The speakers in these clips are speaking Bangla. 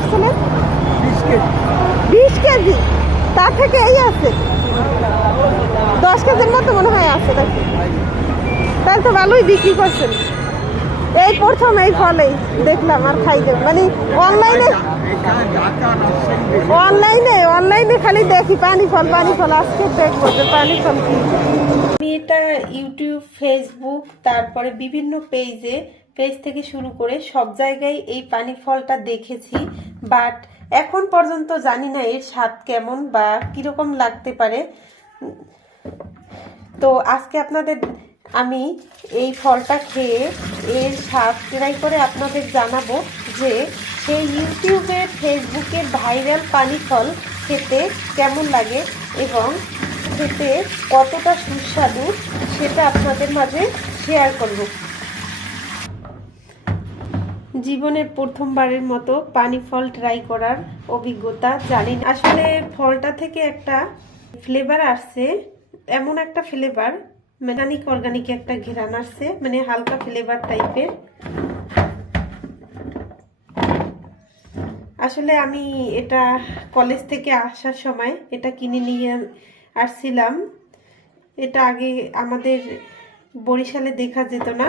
করছিলেন? 20 কেজি, তার থেকে এই আছে 10 কেজির মতো মনে হয় আছে নাকি? তাহলে তো ভালোই বিক্রি করছেন। এই প্রথম এই ফলেই দেখলাম আর খাইলাম, মানে অনলাইনে খালি দেখি পানি ফল আজকে দেখবো যে পানি ফল কি। আমি এটা ইউটিউব, ফেসবুক, তারপরে বিভিন্ন পেজ থেকে শুরু করে সব জায়গায় এই পানি ফলটা দেখেছি, বাট এখন পর্যন্ত জানি না এর স্বাদ কেমন বা কিরকম লাগতে পারে। তো আজকে আমি এই ফলটা খেয়ে এর স্বাদ ট্রাই করে আপনাদের জানাবো যে সেই ইউটিউবের, ফেসবুকের ভাইরাল পানি ফল খেতে কেমন লাগে এবং খেতে কতটা সুস্বাদু সেটা আপনাদের মাঝে শেয়ার করব। জীবনের প্রথমবারের মতো পানি ফল ট্রাই করার অভিজ্ঞতা, জানি না আসলে ফলটা থেকে একটা ফ্লেভার আসছে, এমন একটা ফ্লেভার, অর্গানিক একটা ঘ্রাণ আসছে, মানে হালকা ফ্লেভার টাইপের। আসলে আমি এটা কলেজ থেকে আসার সময় এটা কিনে নিয়ে আসছিলাম। এটা আগে আমাদের বরিশালে দেখা যেত না,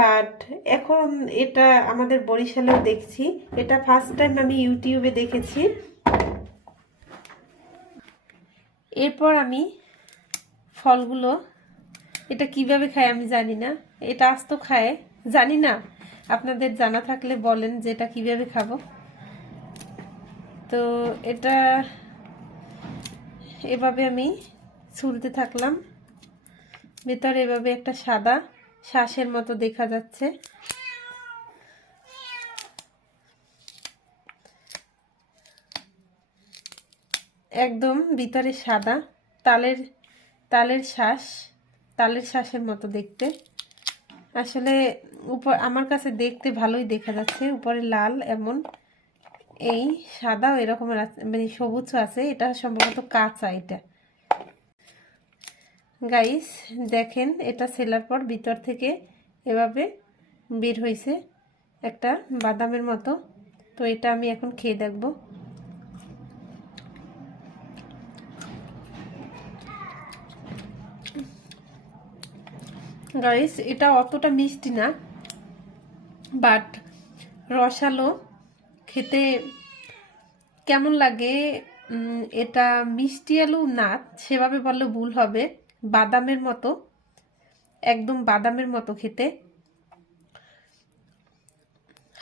বাট এখন এটা আমাদের বরিশালেও দেখছি। এটা ফার্স্ট টাইম আমি ইউটিউবে দেখেছি। এরপর আমি ফলগুলো এটা কিভাবে খায় আমি জানি না, এটা আস্ত খায় জানি না, আপনাদের জানা থাকলে বলেন যে এটা কিভাবে খাবো। তো এটা এভাবে আমি ছুলতে থাকলাম, ভেতরে এভাবে একটা সাদা শ্বাসের মতো দেখা যাচ্ছে। একদম ভিতরে সাদা, তালের শ্বাসের মতো দেখতে। আসলে আমার কাছে দেখতে ভালোই দেখা যাচ্ছে, উপরে লাল এমন, এই সাদা এরকমের মানে সবুজ আছে। এটা সম্ভবত কাঁচা। এটা গাইস দেখেন, এটা ছেলার পর ভিতর থেকে এভাবে বের হয়েছে একটা বাদামের মতো। তো এটা আমি এখন খেয়ে দেখব। গাইস এটা অতটা মিষ্টি না, বাট রসালো, খেতে কেমন লাগে এটা মিষ্টি আলু না, সেভাবে বললে ভুল হবে, বাদামের মতো, একদম বাদামের মতো খেতে,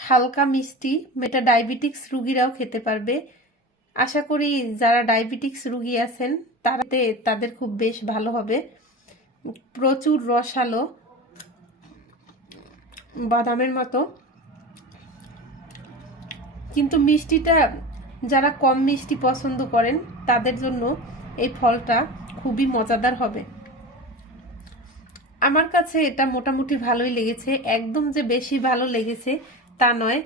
হালকা মিষ্টি। এটা ডায়াবেটিক্স রুগীরাও খেতে পারবে। আশা করি যারা ডায়াবেটিক্স রুগী আছেন তাদের খুব বেশ ভালো হবে। প্রচুর রসালো, বাদামের মতো, কিন্তু মিষ্টিটা যারা কম মিষ্টি পছন্দ করেন তাদের জন্য এই ফলটা খুবই মজাদার হবে। আমার কাছে এটা মোটামুটি ভালোই লেগেছে, একদম যে বেশি ভালো লেগেছে তা নয়।